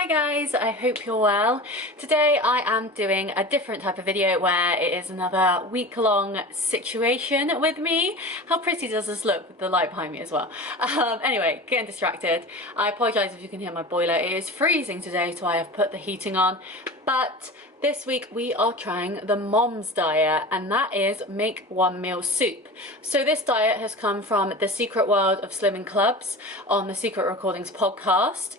Hi guys, I hope you're well. Today I am doing a different type of video where it is another week-long situation with me. How pretty does this look with the light behind me as well? Anyway, getting distracted. I apologise if you can hear my boiler. It is freezing today, so I have put the heating on. But this week we are trying the mom's diet, and that is make one meal soup. So this diet has come from The Secret World of Slimming Clubs on the Secret Recordings podcast,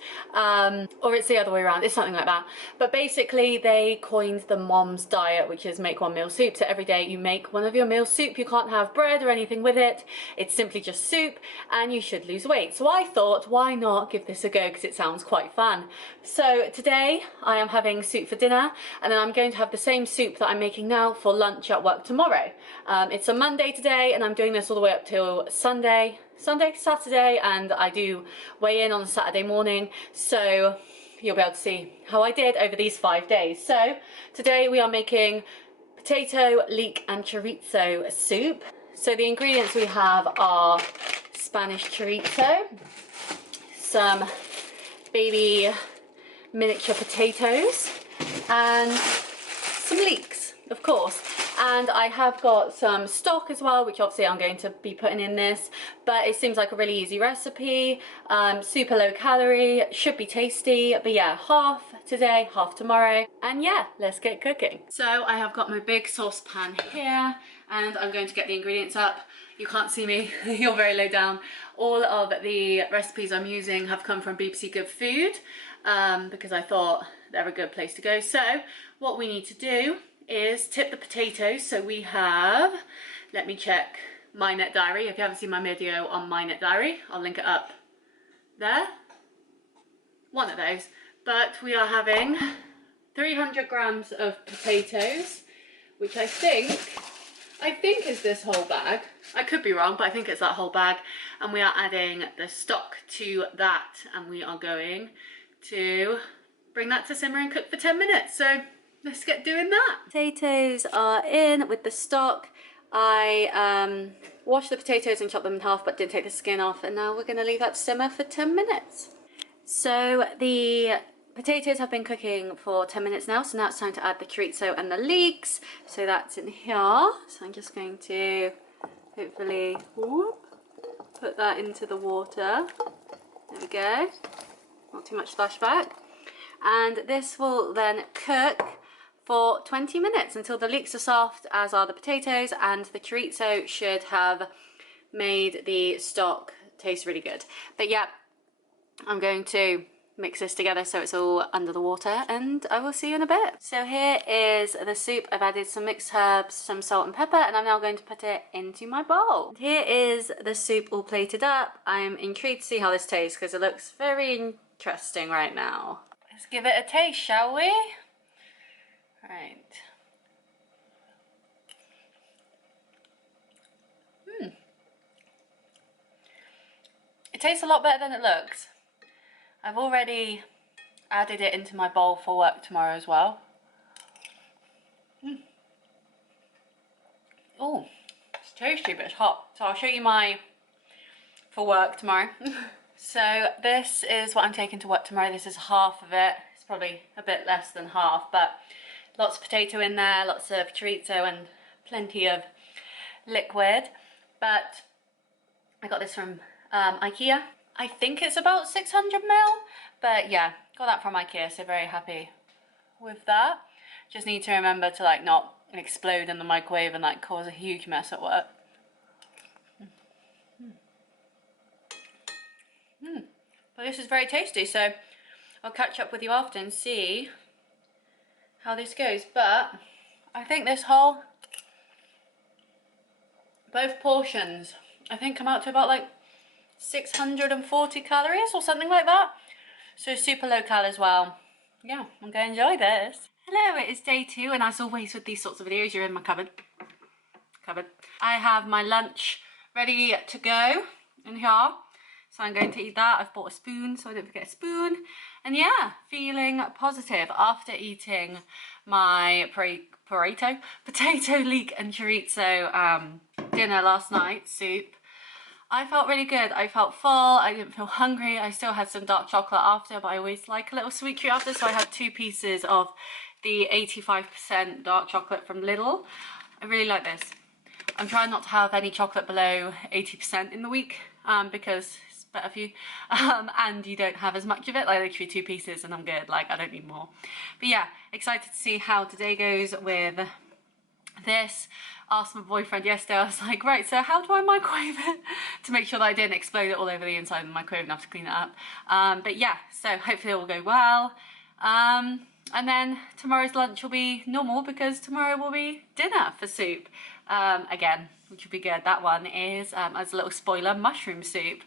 or it's the other way around, it's something like that. But basically they coined the mom's diet, which is make one meal soup. So every day you make one of your meal soup. You can't have bread or anything with it. It's simply just soup, and you should lose weight. So I thought, why not give this a go, because it sounds quite fun. So today I am having soup for dinner, and then I'm going to have the same soup that I'm making now for lunch at work tomorrow. It's a Monday today, and I'm doing this all the way up till Saturday, and I do weigh in on Saturday morning, so you'll be able to see how I did over these 5 days. So today we are making potato, leek and chorizo soup. So the ingredients we have are Spanish chorizo, some baby miniature potatoes, and some leeks, of course. And I have got some stock as well, which obviously I'm going to be putting in this, but it seems like a really easy recipe, super low calorie, should be tasty. But yeah, half today, half tomorrow, and yeah, let's get cooking. So I have got my big saucepan here, and I'm going to get the ingredients up. You can't see me, you're very low down. All of the recipes I'm using have come from BBC Good Food, because I thought they're a good place to go. So what we need to do is tip the potatoes. So we have, let me check My Net Diary. If you haven't seen my video on My Net Diary, I'll link it up there. One of those. But we are having 300 grams of potatoes, which I think is this whole bag. I could be wrong, but I think it's that whole bag. And we are adding the stock to that, and we are going to bring that to simmer and cook for 10 minutes. So let's get doing that. Potatoes are in with the stock. I washed the potatoes and chopped them in half, but didn't take the skin off, and now we're going to leave that to simmer for 10 minutes. So the potatoes have been cooking for 10 minutes now, so now it's time to add the chorizo and the leeks. So that's in here. So I'm just going to hopefully put that into the water. There we go. Not too much splashback. And this will then cook for 20 minutes until the leeks are soft, as are the potatoes, and the chorizo should have made the stock taste really good. But yeah, I'm going to mix this together so it's all under the water, and I will see you in a bit. So here is the soup. I've added some mixed herbs, some salt and pepper, and I'm now going to put it into my bowl. Here is the soup all plated up. I'm intrigued to see how this tastes because it looks very interesting right now. Let's give it a taste, shall we? Right. It tastes a lot better than it looks. I've already added it into my bowl for work tomorrow as well. Oh, it's tasty, but it's hot. So I'll show you my for work tomorrow. So this is what I'm taking to work tomorrow. This is half of it. It's probably a bit less than half, but lots of potato in there, lots of chorizo, and plenty of liquid. But I got this from IKEA. I think it's about 600 ml, but yeah, got that from IKEA, so very happy with that. Just need to remember to like not explode in the microwave and like cause a huge mess at work. But this is very tasty, so I'll catch up with you after and see how this goes. But I think this whole, both portions, I think come out to about like 640 calories or something like that. So super low cal as well. Yeah, I'm gonna enjoy this. Hello, it is day 2, and as always with these sorts of videos, you're in my cupboard. I have my lunch ready to go in here. So I'm going to eat that. I've bought a spoon, so I don't forget a spoon. And yeah, feeling positive after eating my potato, leek and chorizo dinner last night, soup. I felt really good. I felt full. I didn't feel hungry. I still had some dark chocolate after, but I always like a little sweet treat after, so I had 2 pieces of the 85% dark chocolate from Lidl. I really like this. I'm trying not to have any chocolate below 80% in the week because it's better for you, and you don't have as much of it. Like literally 2 pieces and I'm good. Like I don't need more. But yeah, excited to see how today goes with this. Asked my boyfriend yesterday, I was like, right, so how do I microwave it to make sure that I didn't explode it all over the inside of the microwave and have to clean it up. But yeah, so hopefully it will go well. And then tomorrow's lunch will be normal because tomorrow will be dinner for soup again, which will be good. That one is, as a little spoiler, mushroom soup.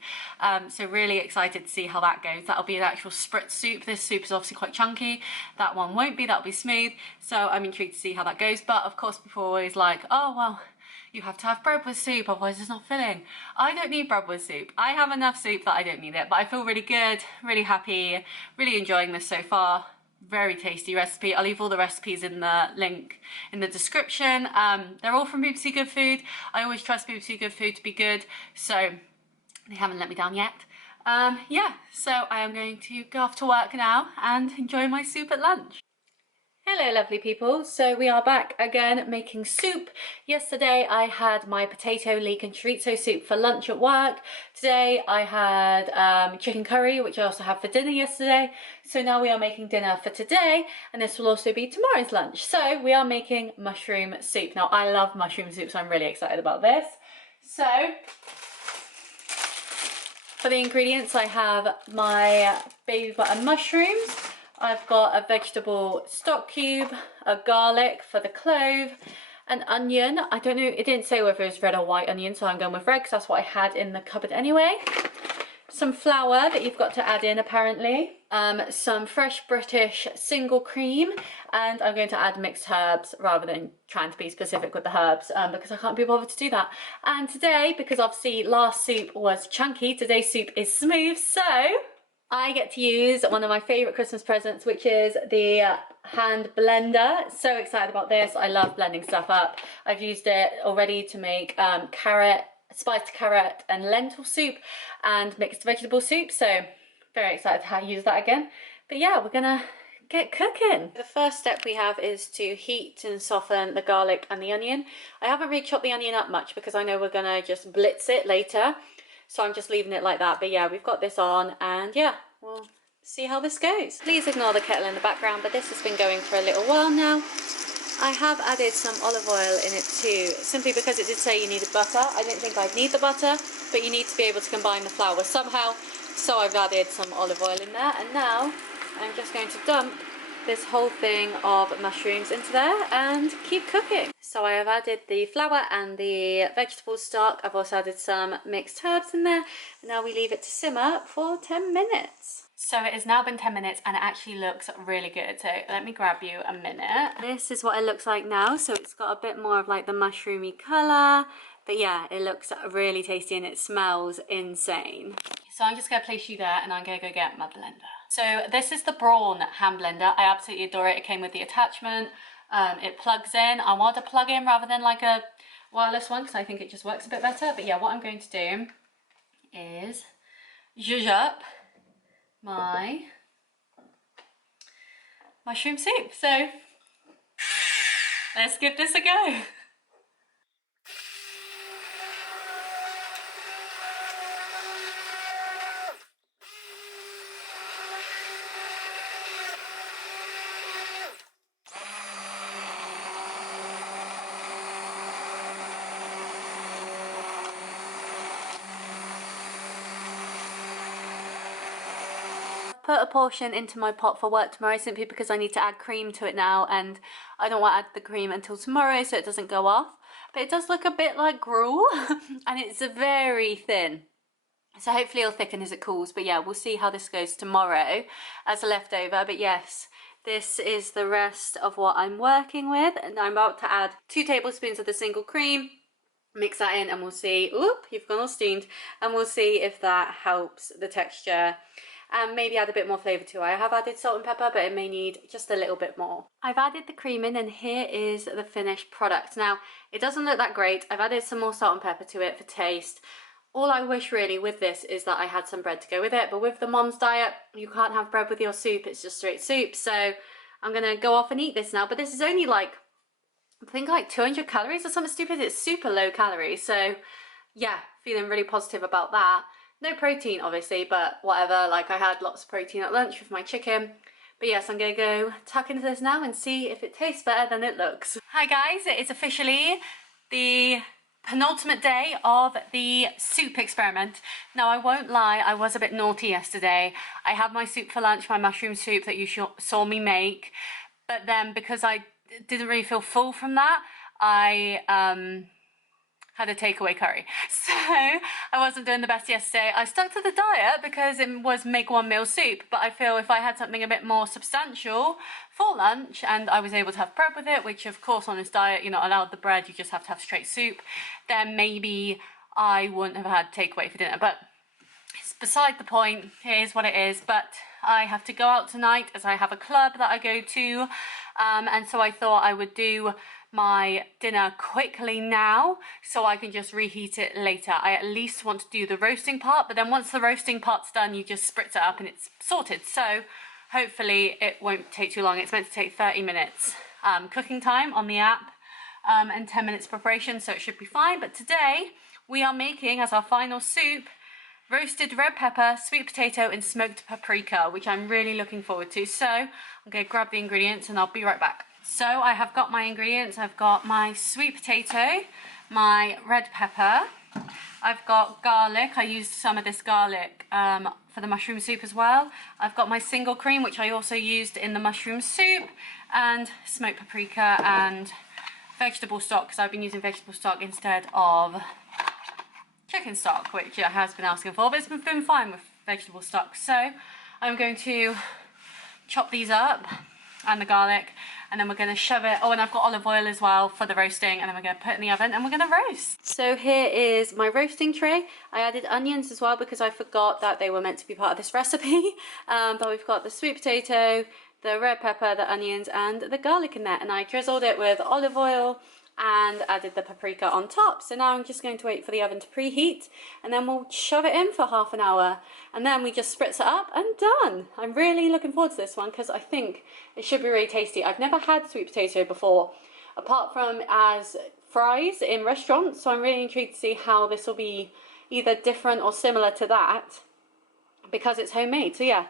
So really excited to see how that goes. That'll be an actual spritz soup. This soup is obviously quite chunky. That one won't be, that'll be smooth. So I'm intrigued to see how that goes. But of course, people are always like, oh, well, you have to have bread with soup, otherwise it's not filling. I don't need bread with soup. I have enough soup that I don't need it, but I feel really good, really happy, really enjoying this so far. Very tasty recipe. I'll leave all the recipes in the link in the description. They're all from BBC Good Food. I always trust BBC Good Food to be good, so they haven't let me down yet. Yeah, so I am going to go off to work now and enjoy my soup at lunch. Hello lovely people, so we are back again making soup. Yesterday I had my potato, leek and chorizo soup for lunch at work. Today I had chicken curry, which I also had for dinner yesterday. So now we are making dinner for today, and this will also be tomorrow's lunch. So we are making mushroom soup. Now I love mushroom soup, so I'm really excited about this. So for the ingredients I have my baby butter mushrooms. I've got a vegetable stock cube, a garlic for the clove, an onion. I don't know, it didn't say whether it was red or white onion, so I'm going with red because that's what I had in the cupboard anyway. Some flour that you've got to add in apparently. Some fresh British single cream, and I'm going to add mixed herbs rather than trying to be specific with the herbs because I can't be bothered to do that. And today, because obviously last soup was chunky, today's soup is smooth, so I get to use one of my favourite Christmas presents, which is the hand blender. So excited about this. I love blending stuff up. I've used it already to make spiced carrot and lentil soup and mixed vegetable soup. So very excited to use that again. But yeah, we're gonna get cooking. The first step we have is to heat and soften the garlic and the onion. I haven't really chopped the onion up much because I know we're gonna just blitz it later. So I'm just leaving it like that. But yeah, we've got this on and yeah, we'll see how this goes. Please ignore the kettle in the background, but this has been going for a little while now. I have added some olive oil in it too, simply because it did say you needed butter. I didn't think I'd need the butter, but you need to be able to combine the flour somehow. So I've added some olive oil in there, and now I'm just going to dump this whole thing of mushrooms into there and keep cooking. So I have added the flour and the vegetable stock. I've also added some mixed herbs in there. And now we leave it to simmer for 10 minutes. So it has now been 10 minutes and it actually looks really good. So let me grab you a minute. This is what it looks like now. So it's got a bit more of like the mushroomy colour. But yeah, it looks really tasty and it smells insane. So I'm just going to place you there and I'm going to go get my blender. So this is the Braun hand blender. I absolutely adore it. It came with the attachment. It plugs in. I want to plug in rather than like a wireless one because I think it just works a bit better. But yeah, what I'm going to do is zhuzh up my mushroom soup. So let's give this a go. Put a portion into my pot for work tomorrow simply because I need to add cream to it now and I don't want to add the cream until tomorrow so it doesn't go off. But it does look a bit like gruel and it's very thin. So hopefully it'll thicken as it cools. But yeah, we'll see how this goes tomorrow as a leftover. But yes, this is the rest of what I'm working with. And I'm about to add 2 tablespoons of the single cream. Mix that in and we'll see. Oop, you've gone all steamed. And we'll see if that helps the texture. And maybe add a bit more flavour to it. I have added salt and pepper, but it may need just a little bit more. I've added the cream in and here is the finished product. Now, it doesn't look that great. I've added some more salt and pepper to it for taste. All I wish really with this is that I had some bread to go with it, but with the mom's diet, you can't have bread with your soup, it's just straight soup. So I'm gonna go off and eat this now, but this is only like, I think like 200 calories or something stupid. It's super low calorie, so yeah, feeling really positive about that. No protein obviously, but whatever, like I had lots of protein at lunch with my chicken. But yes, I'm gonna go tuck into this now and see if it tastes better than it looks. Hi guys, it is officially the penultimate day of the soup experiment. Now I won't lie, I was a bit naughty yesterday. I had my soup for lunch, my mushroom soup that you saw me make, but then because I didn't really feel full from that, I had a takeaway curry. So I wasn't doing the best yesterday. I stuck to the diet because it was make one meal soup, but I feel if I had something a bit more substantial for lunch and I was able to have bread with it, which of course on this diet you're not allowed the bread, you just have to have straight soup, then maybe I wouldn't have had takeaway for dinner. But it's beside the point, it is what it is. But I have to go out tonight as I have a club that I go to, and so I thought I would do my dinner quickly now so I can just reheat it later. I at least want to do the roasting part, but then once the roasting part's done, you just spritz it up and it's sorted. So hopefully it won't take too long. It's meant to take 30 minutes cooking time on the app, and 10 minutes preparation, so it should be fine. But today we are making, as our final soup, roasted red pepper, sweet potato and smoked paprika, which I'm really looking forward to. So I'm going to grab the ingredients and I'll be right back. So I have got my ingredients. I've got my sweet potato, my red pepper, I've got garlic. I used some of this garlic for the mushroom soup as well. I've got my single cream, which I also used in the mushroom soup, and smoked paprika and vegetable stock, because I've been using vegetable stock instead of chicken stock, which it has been asking for, but it's been fine with vegetable stock. So I'm going to chop these up and the garlic, and then we're going to shove it. Oh, and I've got olive oil as well for the roasting, and then we're going to put it in the oven and we're going to roast. So here is my roasting tray. I added onions as well because I forgot that they were meant to be part of this recipe. But we've got the sweet potato, the red pepper, the onions and the garlic in there, and I drizzled it with olive oil and added the paprika on top. So now I'm just going to wait for the oven to preheat, and then we'll shove it in for half an hour, and then we just spritz it up and done. I'm really looking forward to this one because I think it should be really tasty. I've never had sweet potato before, apart from as fries in restaurants, so I'm really intrigued to see how this will be either different or similar to that because it's homemade. So yeah,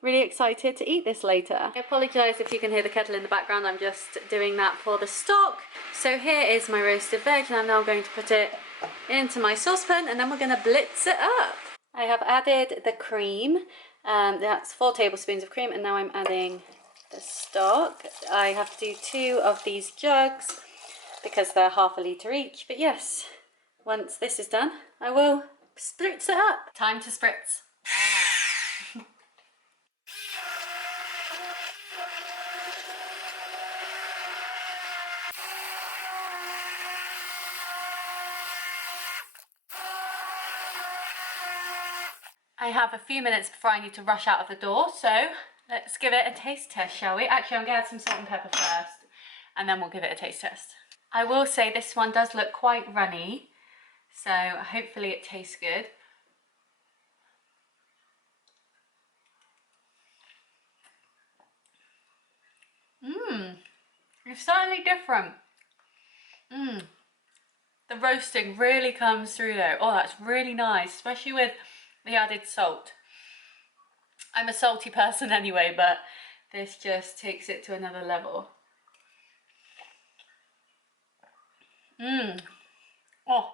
really excited to eat this later. I apologise if you can hear the kettle in the background, I'm just doing that for the stock. So here is my roasted veg, and I'm now going to put it into my saucepan, and then we're going to blitz it up. I have added the cream, that's 4 tablespoons of cream, and now I'm adding the stock. I have to do 2 of these jugs because they're half a litre each, but yes, once this is done, I will spritz it up. Time to spritz. I have a few minutes before I need to rush out of the door, so let's give it a taste test, shall we? Actually, I'm going to add some salt and pepper first, and then we'll give it a taste test. I will say this one does look quite runny, so hopefully it tastes good. It's certainly different. The roasting really comes through though. Oh, that's really nice, especially with the added salt. I'm a salty person anyway, but this just takes it to another level. Oh,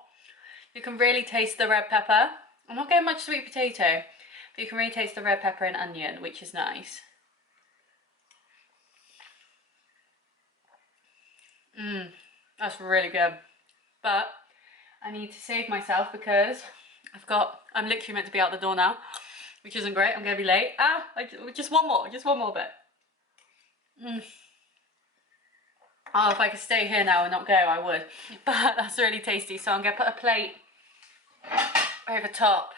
you can really taste the red pepper. I'm not getting much sweet potato, but you can really taste the red pepper and onion, which is nice. That's really good. But I need to save myself because I'm literally meant to be out the door now, which isn't great. I'm going to be late. Just one more bit. Oh, if I could stay here now and not go, I would. But that's really tasty. So I'm going to put a plate over top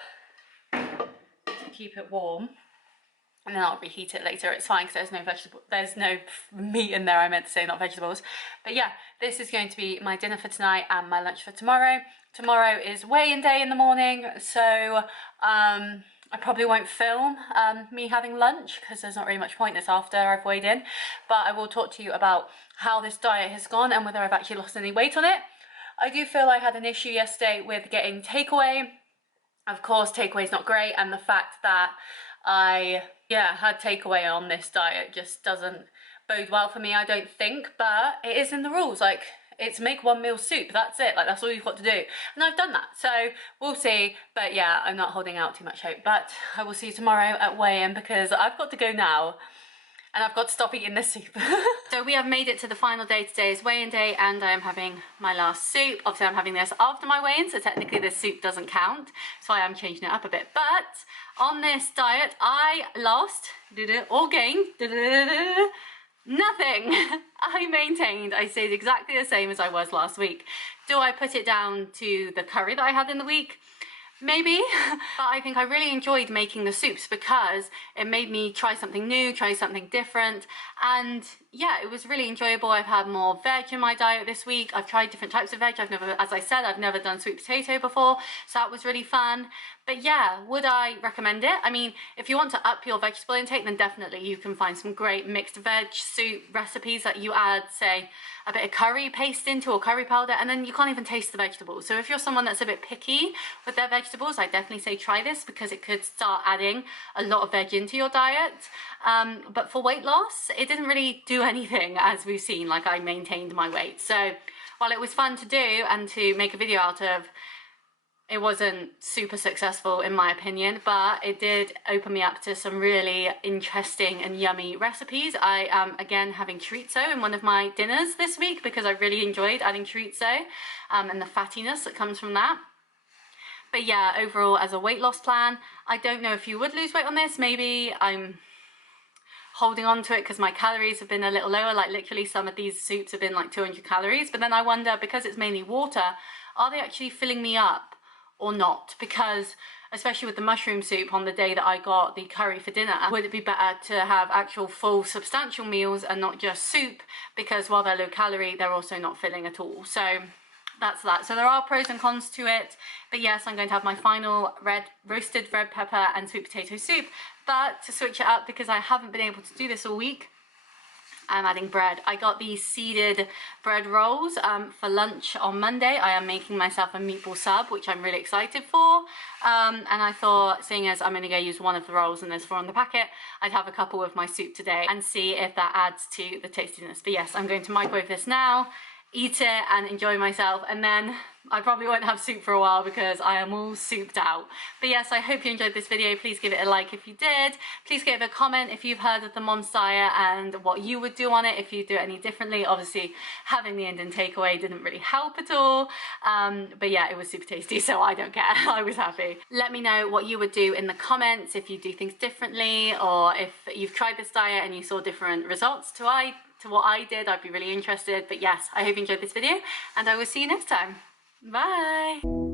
to keep it warm. And then I'll reheat it later. It's fine because there's no meat in there. I meant to say, not vegetables. But yeah, this is going to be my dinner for tonight and my lunch for tomorrow. Tomorrow is weigh-in day in the morning, so I probably won't film me having lunch because there's not really much point this after I've weighed in, but I will talk to you about how this diet has gone and whether I've actually lost any weight on it. I do feel I had an issue yesterday with getting takeaway. Of course, takeaway is not great, and the fact that I had takeaway on this diet just doesn't bode well for me, I don't think, but it is in the rules. Like, it's make one meal soup, that's it, like that's all you've got to do, and I've done that, so we'll see. But yeah, I'm not holding out too much hope, but I will see you tomorrow at weigh-in because I've got to go now and I've got to stop eating this soup. So we have made it to the final day. Today is weigh-in day and I am having my last soup. Obviously I'm having this after my weigh-in, so technically this soup doesn't count, so I am changing it up a bit. But on this diet I lost or gained nothing. I maintained. I stayed exactly the same as I was last week. Do I put it down to the curry that I had in the week? Maybe, but I think I really enjoyed making the soups because it made me try something new, try something different, and yeah, it was really enjoyable. I've had more veg in my diet this week. I've tried different types of veg. As I said, I've never done sweet potato before, so that was really fun. But yeah, would I recommend it? I mean, if you want to up your vegetable intake, then definitely you can find some great mixed veg soup recipes that you add, say, a bit of curry paste into or curry powder, and then you can't even taste the vegetables. So if you're someone that's a bit picky with their vegetables, I definitely say try this because it could start adding a lot of veg into your diet. But for weight loss, it didn't really do anything, as we've seen. Like, I maintained my weight. So while it was fun to do and to make a video out of, it wasn't super successful in my opinion, but it did open me up to some really interesting and yummy recipes. I am again having chorizo in one of my dinners this week because I really enjoyed adding chorizo and the fattiness that comes from that. But yeah, overall as a weight loss plan, I don't know if you would lose weight on this. Maybe I'm holding on to it because my calories have been a little lower. Like literally some of these soups have been like 200 calories, but then I wonder, because it's mainly water, are they actually filling me up or not? Because especially with the mushroom soup on the day that I got the curry for dinner, would it be better to have actual full substantial meals and not just soup? Because while they're low calorie, they're also not filling at all. So that's that. So there are pros and cons to it, but yes, I'm going to have my final roasted red pepper and sweet potato soup. But to switch it up, because I haven't been able to do this all week, I'm adding bread. I got these seeded bread rolls for lunch on Monday. I am making myself a meatball sub, which I'm really excited for. And I thought, seeing as I'm only going to use one of the rolls and there's 4 on the packet, I'd have a couple with my soup today and see if that adds to the tastiness. But yes, I'm going to microwave this now, eat it and enjoy myself, and then I probably won't have soup for a while because I am all souped out. But yes, I hope you enjoyed this video. Please give it a like if you did. Please give a comment if you've heard of the Mom's diet and what you would do on it if you do it any differently. Obviously, having the Indian takeaway didn't really help at all. But yeah, it was super tasty, so I don't care. I was happy. Let me know what you would do in the comments if you do things differently, or if you've tried this diet and you saw different results to what I did. I'd be really interested. But yes, I hope you enjoyed this video and I will see you next time. Bye!